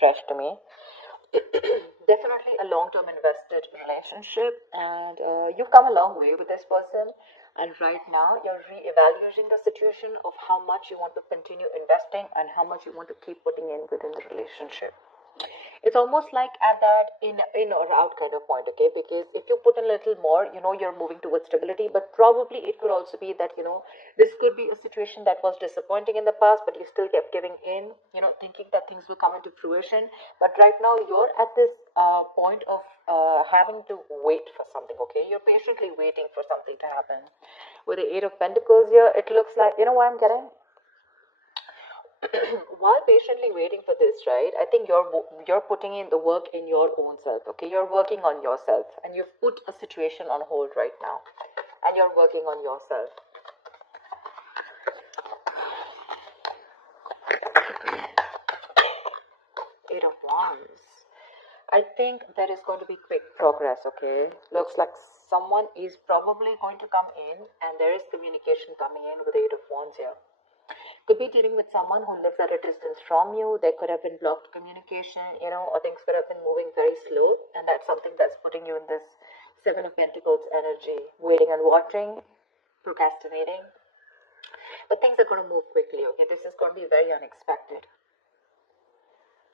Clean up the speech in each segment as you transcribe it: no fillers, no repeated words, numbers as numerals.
fresh to me. Definitely a long-term invested relationship, and you've come a long way with this person. And right now, you're re-evaluating the situation of how much you want to continue investing and how much you want to keep putting in within the relationship. It's almost like at that in or out kind of point, okay? Because if you put in a little more, you're moving towards stability, but probably it could also be that, this could be a situation that was disappointing in the past, but you still kept giving in, thinking that things will come into fruition. But right now you're at this point of having to wait for something, okay? You're patiently waiting for something to happen. With the Eight of Pentacles here, it looks like, what I'm getting? While patiently waiting for this, right, I think you're putting in the work in your own self, okay? You're working on yourself, and you've put a situation on hold right now, and you're working on yourself. Eight of Wands. I think there is going to be quick progress, okay? Looks like someone is probably going to come in, and there is communication coming in with the Eight of Wands here. Could be dealing with someone who lives at a distance from you. There could have been blocked communication, or things could have been moving very slow, and that's something that's putting you in this Seven of Pentacles energy, waiting and watching, procrastinating. But things are going to move quickly, okay? This is going to be very unexpected.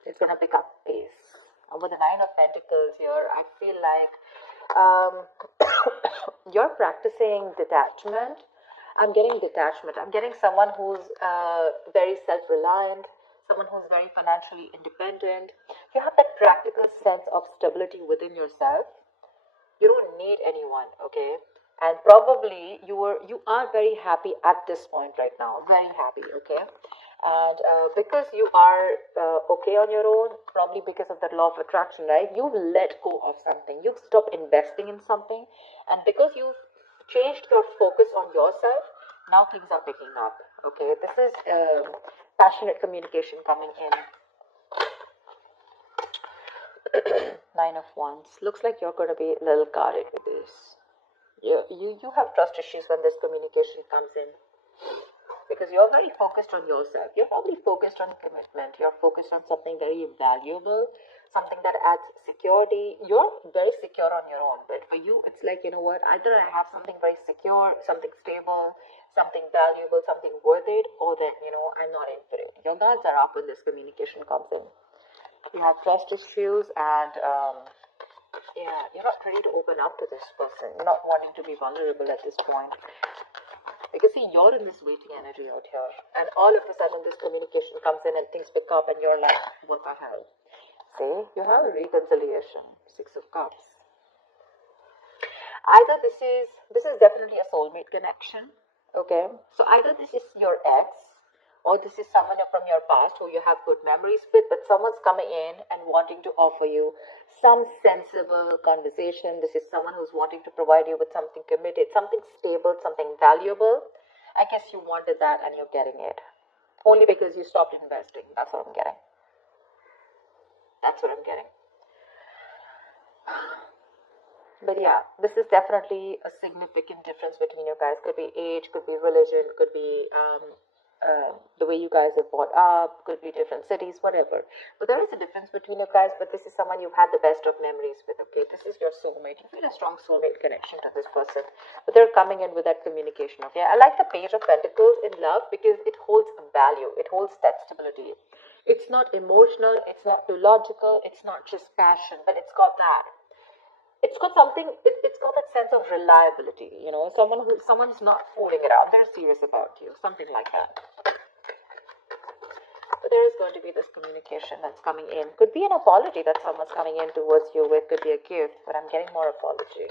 It's going to pick up pace. And with the Nine of Pentacles here, I feel like you're practicing detachment. I'm getting detachment. I'm getting someone who's very self-reliant, someone who's very financially independent. You have that practical sense of stability within yourself. You don't need anyone, okay? And probably you are very happy at this point right now. Very happy, okay? And because you are okay on your own, probably because of that law of attraction, right? You've let go of something. You've stopped investing in something. And because you've changed your focus on yourself, now things are picking up, okay? This is passionate communication coming in. Nine of Wands. Looks like you're going to be a little guarded with this. You have trust issues when this communication comes in, because you're very focused on yourself. You're probably focused on commitment. You're focused on something very valuable, something that adds security. You're very secure on your own, but for you, it's like, either I have something very secure, something stable, something valuable, something worth it, or then, I'm not in for it. Your guards are up when this communication comes in. You have trust issues, and you're not ready to open up to this person. You're not wanting to be vulnerable at this point. Because see, you're in this waiting energy out here, and all of a sudden this communication comes in and things pick up and you're like, what the hell? See, you have a reconciliation. Six of Cups. Either this is definitely a soulmate connection, okay? So either this is your ex, or this is someone from your past who you have good memories with, but someone's coming in and wanting to offer you some sensible conversation. This is someone who's wanting to provide you with something committed, something stable, something valuable. I guess you wanted that and you're getting it. Only because you stopped investing. That's what I'm getting. That's what I'm getting. But yeah, this is definitely a significant difference between you guys. Could be age, could be religion, could be the way you guys have brought up, could be different cities, whatever. But there is a difference between you guys, but this is someone you've had the best of memories with, okay? This is your soulmate. You feel a strong soulmate connection to this person, but they're coming in with that communication, okay? I like the Page of Pentacles in love because it holds a value. It holds that stability. It's not emotional, it's not too logical, it's not just passion, but it's got that. It's got something, it's got that sense of reliability, someone's not fooling around, they're serious about you, something like that. But there is going to be this communication that's coming in. Could be an apology that someone's coming in towards you with, could be a gift, but I'm getting more apology.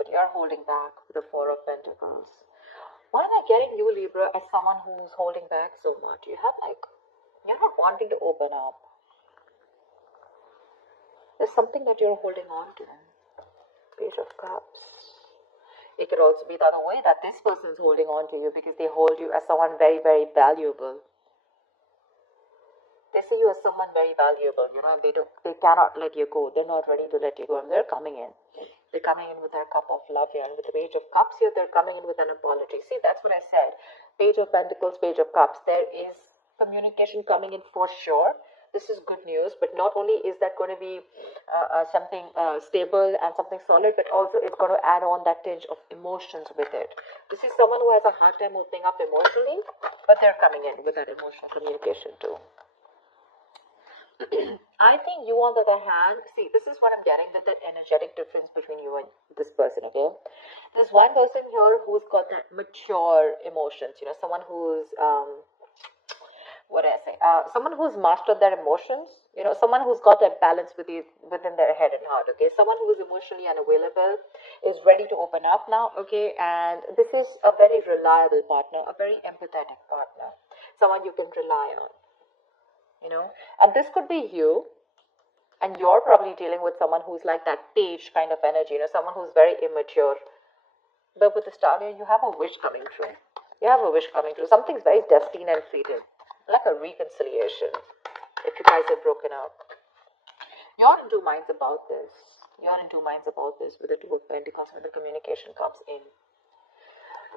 But you're holding back with the Four of Pentacles. Why am I getting you, Libra, as someone who's holding back so much? You're not wanting to open up. There's something that you're holding on to. Page of Cups. It could also be the other way, that this person's holding on to you because they hold you as someone very, very valuable. They see you as someone very valuable, and they cannot let you go. They're not ready to let you go, and they're coming in. They're coming in with their cup of love here, and with the Page of Cups here, they're coming in with an apology. See, that's what I said. Page of Pentacles, Page of Cups. There is communication coming in for sure. This is good news, but not only is that going to be something stable and something solid, but also it's going to add on that tinge of emotions with it. This is someone who has a hard time opening up emotionally, but they're coming in with that emotional communication too. I think you, on the other hand, see, this is what I'm getting with the energetic difference between you and this person, okay? There's one person here who's got that mature emotions, someone who's what do I say? Someone who's mastered their emotions, someone who's got that balance within their head and heart, okay? Someone who's emotionally unavailable is ready to open up now, okay? And this is a very reliable partner, a very empathetic partner, someone you can rely on, And this could be you, and you're probably dealing with someone who's like that page kind of energy, someone who's very immature. But with the star here, you have a wish coming true. You have a wish coming true. Something's very destined and fated. Like a reconciliation, if you guys have broken up. You're in two minds about this. With the Two of Pentacles when the communication comes in.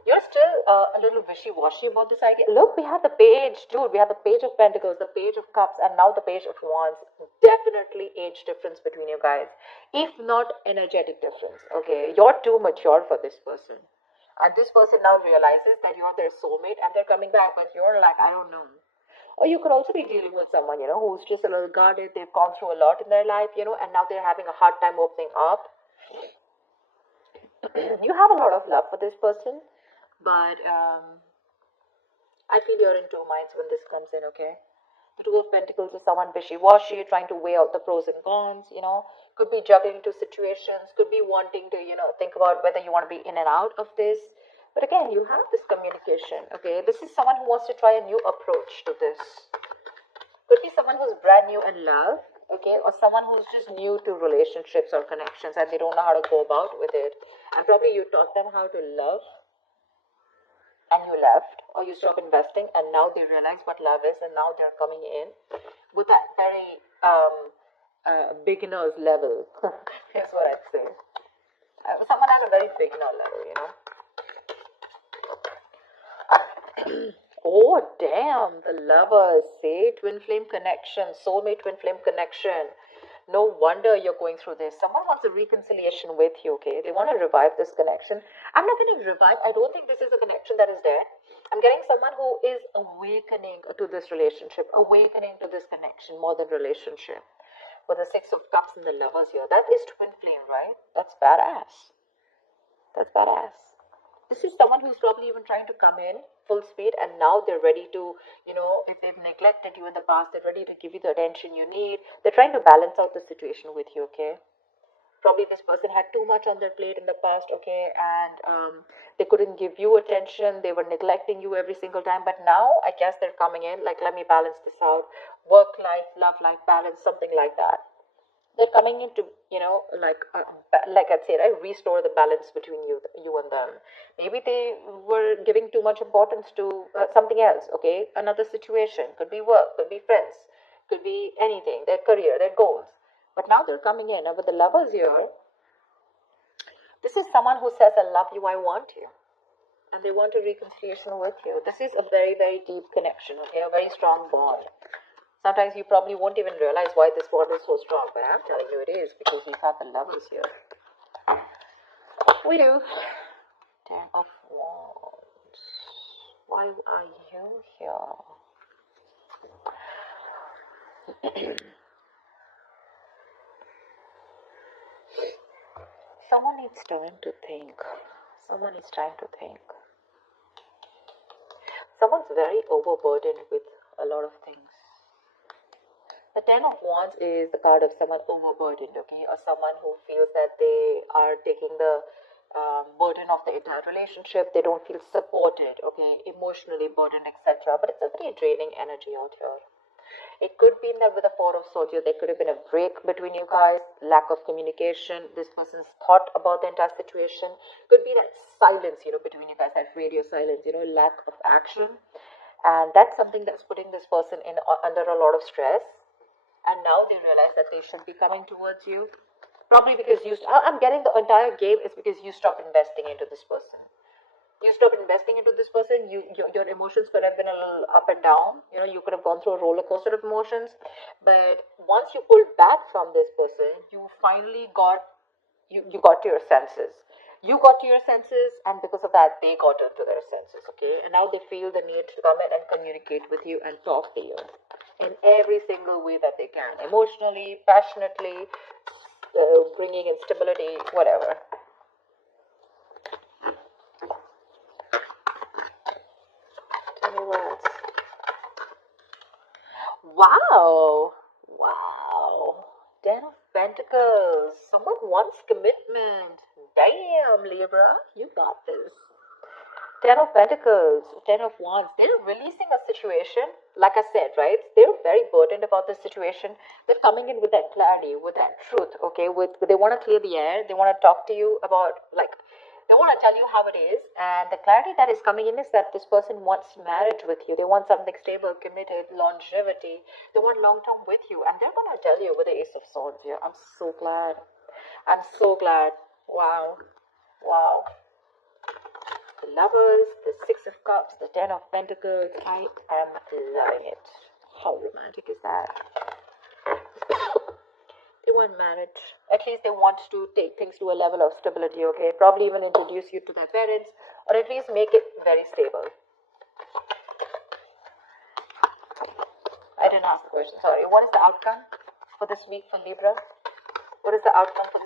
You're still a little wishy-washy about this idea. Look, we have the page, dude. We have the Page of Pentacles, the Page of Cups, and now the Page of Wands. Definitely age difference between you guys. If not energetic difference, okay? You're too mature for this person. And this person now realizes that you're their soulmate and they're coming back, but you're like, I don't know. Or you could also be dealing with someone, who's just a little guarded. They've gone through a lot in their life, and now they're having a hard time opening up. You have a lot of love for this person, but I feel you're in two minds when this comes in, okay? The Two of Pentacles is someone wishy-washy, trying to weigh out the pros and cons, Could be juggling two situations, could be wanting to, think about whether you want to be in and out of this. But again, you have this communication, okay? This is someone who wants to try a new approach to this. Could be someone who's brand new in love, okay? Or someone who's just new to relationships or connections and they don't know how to go about with it. And probably you taught them how to love and you left, or you stopped investing and now they realize what love is and now they're coming in with that very beginner's level. Here's what I'd say. Someone at a very beginner level, Oh, damn, the Lovers, say, twin flame connection, soulmate twin flame connection. No wonder you're going through this. Someone wants a reconciliation with you, okay? They want to revive this connection. I'm not going to revive. I don't think this is a connection that is there. I'm getting someone who is awakening to this relationship, awakening to this connection more than relationship. With the Six of Cups and the Lovers here. That is twin flame, right? That's badass. That's badass. This is someone who's probably even trying to come in full speed and now they're ready to, if they've neglected you in the past, they're ready to give you the attention you need. They're trying to balance out the situation with you, okay? Probably this person had too much on their plate in the past, okay, and they couldn't give you attention. They were neglecting you every single time, but now I guess they're coming in like, let me balance this out. Work life, love life balance, something like that. They're coming in to, like I'd say, right, restore the balance between you and them. Maybe they were giving too much importance to something else, okay? Another situation. Could be work, could be friends, could be anything, their career, their goals. But now they're coming in. And with the Lovers here, this is someone who says, I love you, I want you. And they want a reconciliation with you. This is a very, very deep connection, okay? A very strong bond. Sometimes you probably won't even realize why this bond is so strong, but I'm telling you it is because we have the Lovers here. We do. Ten of Wands. Why are you here? Someone needs time to think. Someone needs time to think. Someone's very overburdened with a lot of things. The Ten of Wands is the card of someone overburdened, okay, or someone who feels that they are taking the burden of the entire relationship. They don't feel supported, okay, emotionally burdened, etc. But it's a very draining energy out here. It could be that with the Four of Swords, there could have been a break between you guys, lack of communication. This person's thought about the entire situation. Could be that silence, between you guys, that radio silence, lack of action. And that's something that's putting this person in under a lot of stress. And now they realize that they should be coming towards you. Probably because I'm getting the entire game is because you stopped investing into this person. You stop investing into this person. Your emotions could have been a little up and down. You could have gone through a roller coaster of emotions. But once you pulled back from this person, you finally got to your senses. You got to your senses, and because of that, they got into their senses, okay? And now they feel the need to come in and communicate with you and talk to you in every single way that they can, emotionally, passionately, bringing in stability, whatever. Tell me what. Wow. Ten of Pentacles. Someone wants commitment. Damn, Libra, you got this. Ten of Pentacles, Ten of Wands. They're releasing a situation. Like I said, right? They're very burdened about this situation. They're coming in with that clarity, with that truth, okay? They want to clear the air. They want to talk to you about, they want to tell you how it is. And the clarity that is coming in is that this person wants marriage with you. They want something stable, committed, longevity. They want long-term with you. And they're going to tell you with the Ace of Swords here. I'm so glad. Wow. The Lovers, the Six of Cups, the Ten of Pentacles. I am loving it. How romantic is that? They want marriage. At least they want to take things to a level of stability, okay? Probably even introduce you to their parents, or at least make it very stable. I didn't ask the question, sorry. What is the outcome for this week for Libra? What is the outcome for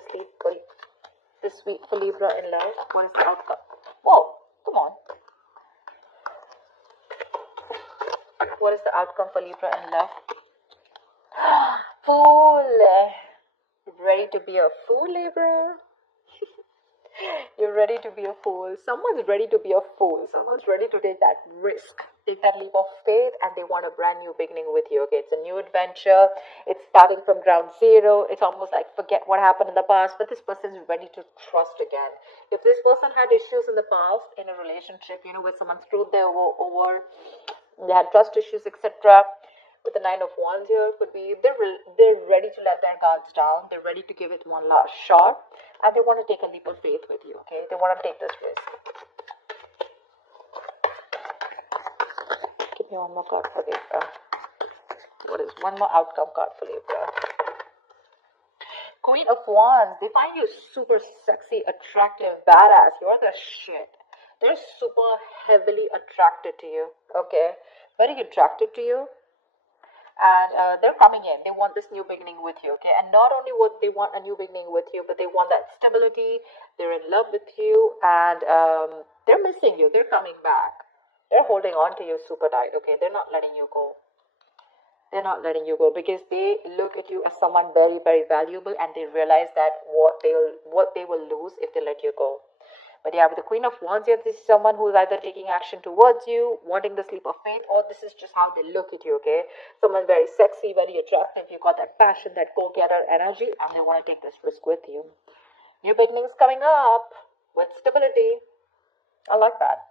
this week for Libra in love? What is the outcome? Whoa, come on. What is the outcome for Libra in love? Fool. Ready to be a fool, Libra? You're ready to be a fool. Someone's ready to be a fool. Someone's ready to take that risk, take that leap of faith, and they want a brand new beginning with you. Okay, it's a new adventure. It's starting from ground zero. It's almost like forget what happened in the past, but this person's ready to trust again. If this person had issues in the past in a relationship, where someone screwed them over, they had trust issues, etc. With the Nine of Wands here, could be they're ready to let their guards down. They're ready to give it one last shot, and they want to take a leap of faith with you. Okay, they want to take this risk. Give me one more card for Libra. What is one more outcome card for Libra? Queen of Wands. They find you super sexy, attractive, badass. You're the shit. They're super heavily attracted to you. Okay, very attracted to you. And they're coming in. They want this new beginning with you, okay? And not only would they want a new beginning with you, but they want that stability. They're in love with you, and they're missing you. They're coming back. They're holding on to you super tight, okay? They're not letting you go. They're not letting you go because they look at you as someone very, very valuable, and they realize that what they will lose if they let you go. But yeah, with the Queen of Wands here, this is someone who's either taking action towards you, wanting the leap of faith, or this is just how they look at you, okay? Someone very sexy, very attractive. You got that passion, that go-getter energy, and they want to take this risk with you. New beginnings coming up with stability. I like that.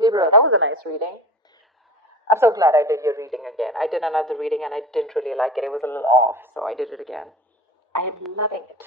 Libra, that was a nice reading. I'm so glad I did your reading again. I did another reading and I didn't really like it. It was a little off, so I did it again. I am loving it.